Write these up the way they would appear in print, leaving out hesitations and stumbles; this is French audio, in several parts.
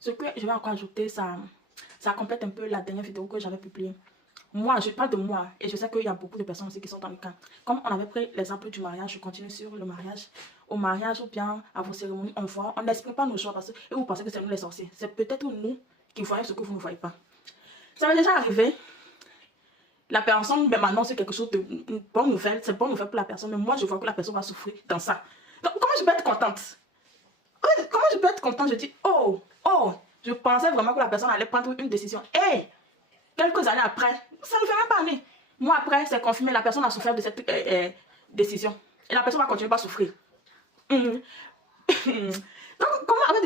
Ce que je vais encore ajouter, ça complète un peu la dernière vidéo que j'avais publiée. Moi, je parle de moi et je sais qu'il y a beaucoup de personnes aussi qui sont dans le cas. Comme on avait pris l'exemple du mariage, je continue sur le mariage. Au mariage ou bien à vos cérémonies, on n'exprime pas nos choix parce que et vous pensez que c'est nous les sorciers. C'est peut-être nous qui voyons ce que vous ne voyez pas. Ça m'est déjà arrivé. La personne m'annonce quelque chose de bonne nouvelle. C'est bonne nouvelle pour la personne, mais moi je vois que la personne va souffrir dans ça. Donc comment je peux être contente? Comment je peux être contente? Je dis, oh, je pensais vraiment que la personne allait prendre une décision. Et quelques années après, ça ne fait même pas aller. Moi après, c'est confirmé, la personne a souffert de cette décision. Et la personne va continuer à souffrir. Donc,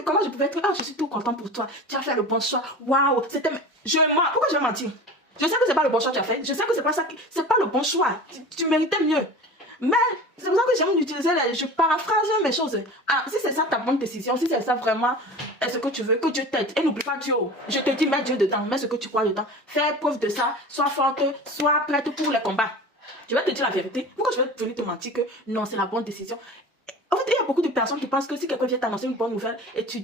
comment je pouvais être, ah, je suis tout content pour toi, tu as fait le bon choix, waouh, c'était, pourquoi je vais mentir? Je sais que c'est pas le bon choix que tu as fait, je sais que c'est pas ça, c'est pas le bon choix, tu méritais mieux. Mais c'est pour ça que j'aime utiliser, je paraphrase mes choses. Ah, si c'est ça ta bonne décision, si c'est ça vraiment ce que tu veux, que Dieu t'aide. Et n'oublie pas Dieu. Je te dis, mets Dieu dedans, mets ce que tu crois dedans. Fais preuve de ça, sois forte, sois prête pour les combats. Je vais te dire la vérité. Pourquoi je vais venir te mentir que non, c'est la bonne décision? En fait, il y a beaucoup de personnes qui pensent que si quelqu'un vient t'annoncer une bonne nouvelle et tu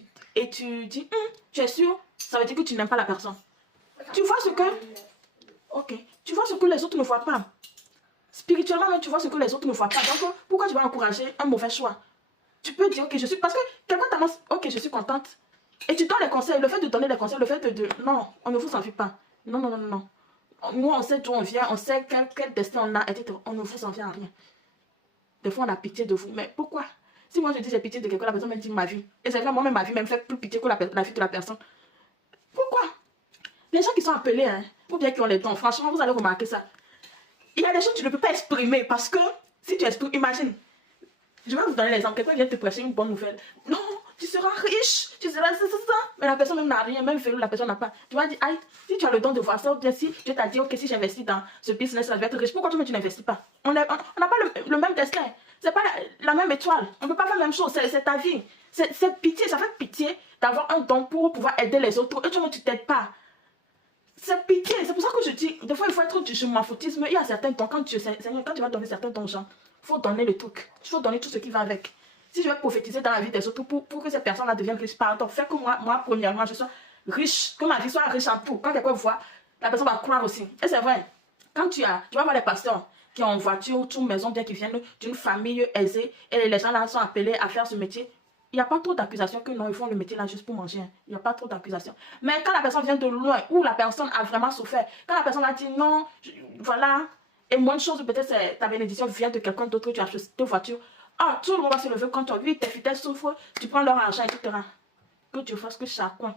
dis, tu es sûr, ça veut dire que tu n'aimes pas la personne. Tu vois ce que... Ok. Tu vois ce que les autres ne voient pas. Spirituellement, même, tu vois ce que les autres ne voient pas. Donc, pourquoi tu vas encourager un mauvais choix? Tu peux dire, ok, je suis... Parce que quelqu'un t'annonce, ok, je suis contente. Et tu donnes les conseils. Le fait de donner les conseils, le fait de... Non, on ne vous envie pas. Non, non, non, non. Nous, on sait d'où on vient, on sait quel destin on a, etc. On ne vous en vient à rien. Des fois, on a pitié de vous. Mais pourquoi? Si moi, je dis j'ai pitié de quelqu'un, la personne me dit ma vie. Et c'est vrai, moi-même, ma vie me fait plus pitié que la vie de la personne. Pourquoi? Les gens qui sont appelés, hein, ou bien qui ont les dons, franchement, vous allez remarquer ça. Il y a des choses que tu ne peux pas exprimer parce que si tu exprimes, imagine, je vais vous donner l'exemple, quelqu'un vient te prêcher une bonne nouvelle. Non, tu seras riche, tu seras ça. Mais la personne même n'a rien, même vélo, la personne n'a pas. Tu vas dire, aïe, si tu as le don de voir ça, ou bien si Dieu t'a dit, ok, si j'investis dans ce business, ça va être riche, pourquoi tu n'investis pas? On n'a pas le même destin, c'est pas la même étoile, on ne peut pas faire la même chose, c'est ta vie. C'est pitié, ça fait pitié d'avoir un don pour pouvoir aider les autres et tu ne t'aides pas. C'est pitié, c'est pour ça que je dis, des fois il faut être du m'en foutisme. Il y a certains dons, quand tu vas donner certains dons aux gens, il faut donner le truc, il faut donner tout ce qui va avec. Si je vais prophétiser dans la vie des autres pour que ces personnes-là deviennent riches, pardon, faire que moi, premièrement, je sois riche, que ma vie soit riche en tout. Quand quelqu'un voit, la personne va croire aussi. Et c'est vrai, quand tu vas voir les pasteurs qui ont une voiture, ou une maison, bien qui viennent d'une famille aisée, et les gens là sont appelés à faire ce métier, il n'y a pas trop d'accusations que non, ils font le métier là juste pour manger. Il n'y a pas trop d'accusations. Mais quand la personne vient de loin, ou la personne a vraiment souffert, quand la personne a dit non, voilà, et moins de choses, peut-être c'est ta bénédiction vient de quelqu'un d'autre que tu as acheté deux voitures. Ah, tout le monde va se lever contre toi. Oui, tes fidèles souffrent, tu prends leur argent, etc. Que tu fasses que chacun